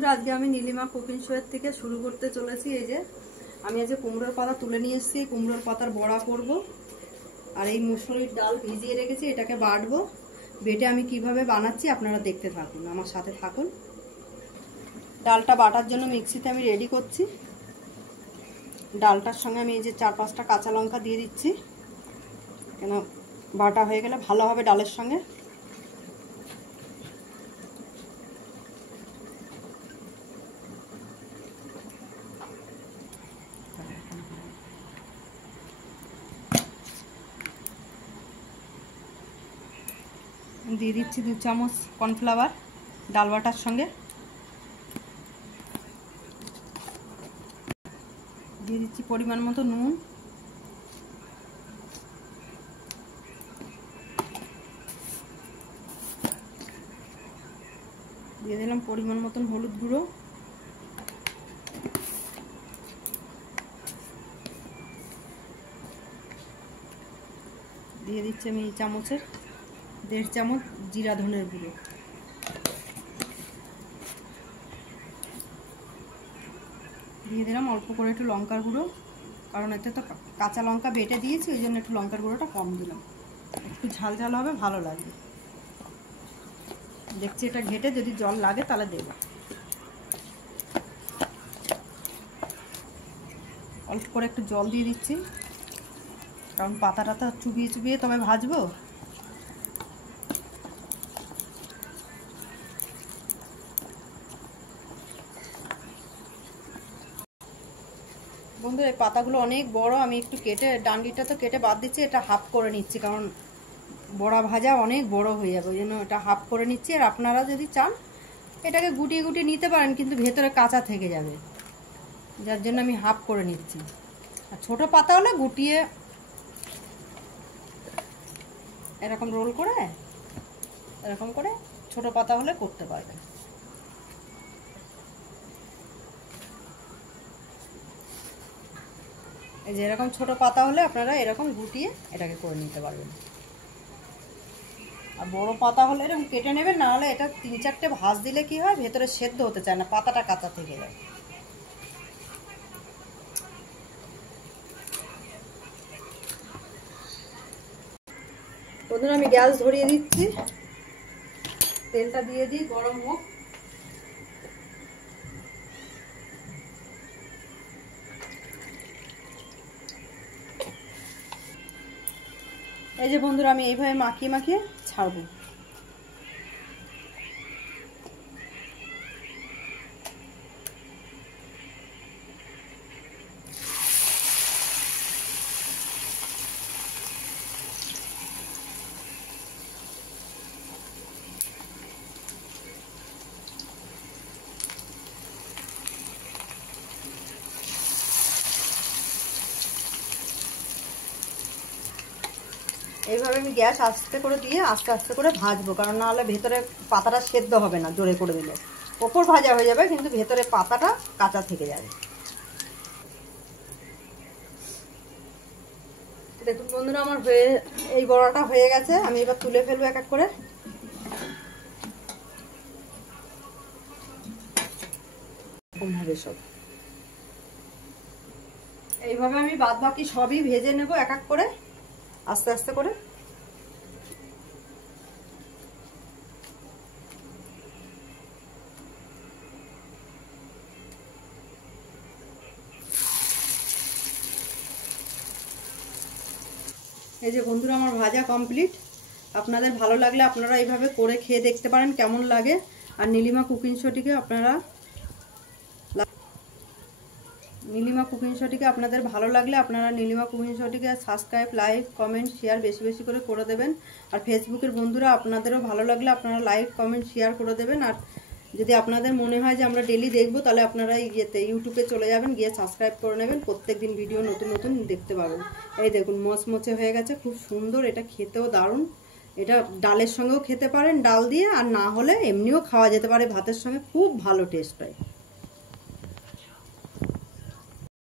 বন্ধুরা আজকে আমি নীলিমা কুকিং শোয়ের থেকে শুরু করতে চলেছি। এই যে আমি আজকে কুমড়োর পাতা তুলে নিয়ে এসেছি, কুমড়োর পাতার বড়া করব। আর এই মুসুরির ডাল ভিজিয়ে রেখেছি, এটাকে বাটবো। বেটে আমি কিভাবে বানাচ্ছি আপনারা দেখতে থাকুন, আমার সাথে থাকুন। ডালটা বাটার জন্য মিক্সিতে আমি রেডি করছি। ডালটার সঙ্গে আমি এই যে 4-5টা কাঁচা লঙ্কা দিয়ে দিচ্ছি, কেন বাটা হয়ে গেলে ভালো হবে ডালের সঙ্গে। দিয়ে দিচ্ছি 2 চামচ কর্নফ্লাওয়ার ডাল বাটার সঙ্গে। দিয়ে দিচ্ছি পরিমাণ মতো নুন। দিয়ে দিলাম পরিমাণ মতন হলুদ গুঁড়ো। দিয়ে দিচ্ছি আমি এই চামচের 1.5 চামচ জিরা ধনের গুঁড়ো। দিয়ে দিলাম অল্প করে একটু লঙ্কার গুঁড়ো, কারণ এতে তো কাঁচা লঙ্কা বেটে দিয়েছি, ওই জন্য একটু লঙ্কার গুঁড়োটা কম দিলাম, একটু ঝাল ঝাল হবে, ভালো লাগবে। দেখছি এটা ঘেটে যদি জল লাগে তাহলে দেবো। অল্প করে একটু জল দিয়ে দিচ্ছি, কারণ পাতাটা তো চুবিয়ে চুবিয়ে তবে ভাজবো। বন্ধুরা এই পাতাগুলো অনেক বড়, আমি একটু কেটে ডান্ডিটা তো কেটে বাদ দিচ্ছি, এটা হাফ করে নিচ্ছি, কারণ বড়া ভাজা অনেক বড় হয়ে যাবে, ওই জন্য এটা হাফ করে নিচ্ছি। আর আপনারা যদি চান এটাকে গুটিয়ে গুটিয়ে নিতে পারেন, কিন্তু ভেতরে কাঁচা থেকে যাবে, যার জন্য আমি হাফ করে নিচ্ছি। আর ছোট পাতা হলে গুটিয়ে এরকম রোল করে এরকম করে ছোট পাতা হলে করতে পারবেন। এই যে এরকম ছোট পাতা হলে আপনারা এরকম গুটিয়ে এটাকে করে নিতে পারবেন। আর বড় পাতা হলে এরকম কেটে নেবেন, না হলে এটা 3-4টে ভাঁজ দিলে কি হয়, ভেতরে সেদ্ধ হতে চায় না, পাতাটা কাঁচা থেকে যায়। বন্ধুরা আমি গ্যাস ধরিয়ে দিচ্ছি, তেলটা দিয়ে দিই, গরম হোক। এই যে বন্ধুরা আমি এইভাবে মাখিয়ে মাখিয়ে ছাড়বো। এইভাবে আমি গ্যাস আস্তে করে দিয়ে আস্তে আস্তে করে ভাজবো, কারণ না হলে ভেতরে পাতাটা সেদ্ধ হবে না, জোরে করে দিলে ওপর ভাজা হয়ে যাবে, কিন্তু ভেতরে পাতাটা কাঁচা থেকে যাবে। দেখুন বন্ধুরা আমার এই বড়াটা হয়ে গেছে, আমি এবার তুলে ফেলবো এক এক করে। সব এইভাবে আমি বাদ বাকি সবই ভেজে নেব এক এক করে, আস্তে আস্তে করে। এই যে বন্ধুরা আমার ভাজা কমপ্লিট। আপনাদের ভালো লাগলে আপনারা এইভাবে করে খেয়ে দেখতে পারেন কেমন লাগে। আর নীলিমা কুকিং শোটিকে আপনাদের ভালো লাগলে আপনারা নীলিমা কুকিং শোটিকে সাবস্ক্রাইব, লাইক, কমেন্ট, শেয়ার বেশি বেশি করে দেবেন। আর ফেসবুকের বন্ধুরা আপনাদেরও ভালো লাগলে আপনারা লাইক, কমেন্ট, শেয়ার করে দেবেন। আর যদি আপনাদের মনে হয় যে আমরা ডেলি দেখবো, তাহলে আপনারা ইউটিউবে চলে যাবেন, গিয়ে সাবস্ক্রাইব করে নেবেন, প্রত্যেকদিন ভিডিও নতুন নতুন দেখতে পাবেন। এই দেখুন মচমচে হয়ে গেছে, খুব সুন্দর, এটা খেতেও দারুণ। এটা ডালের সঙ্গেও খেতে পারেন, ডাল দিয়ে, আর না হলে এমনিও খাওয়া যেতে পারে ভাতের সঙ্গে, খুব ভালো টেস্ট হয়।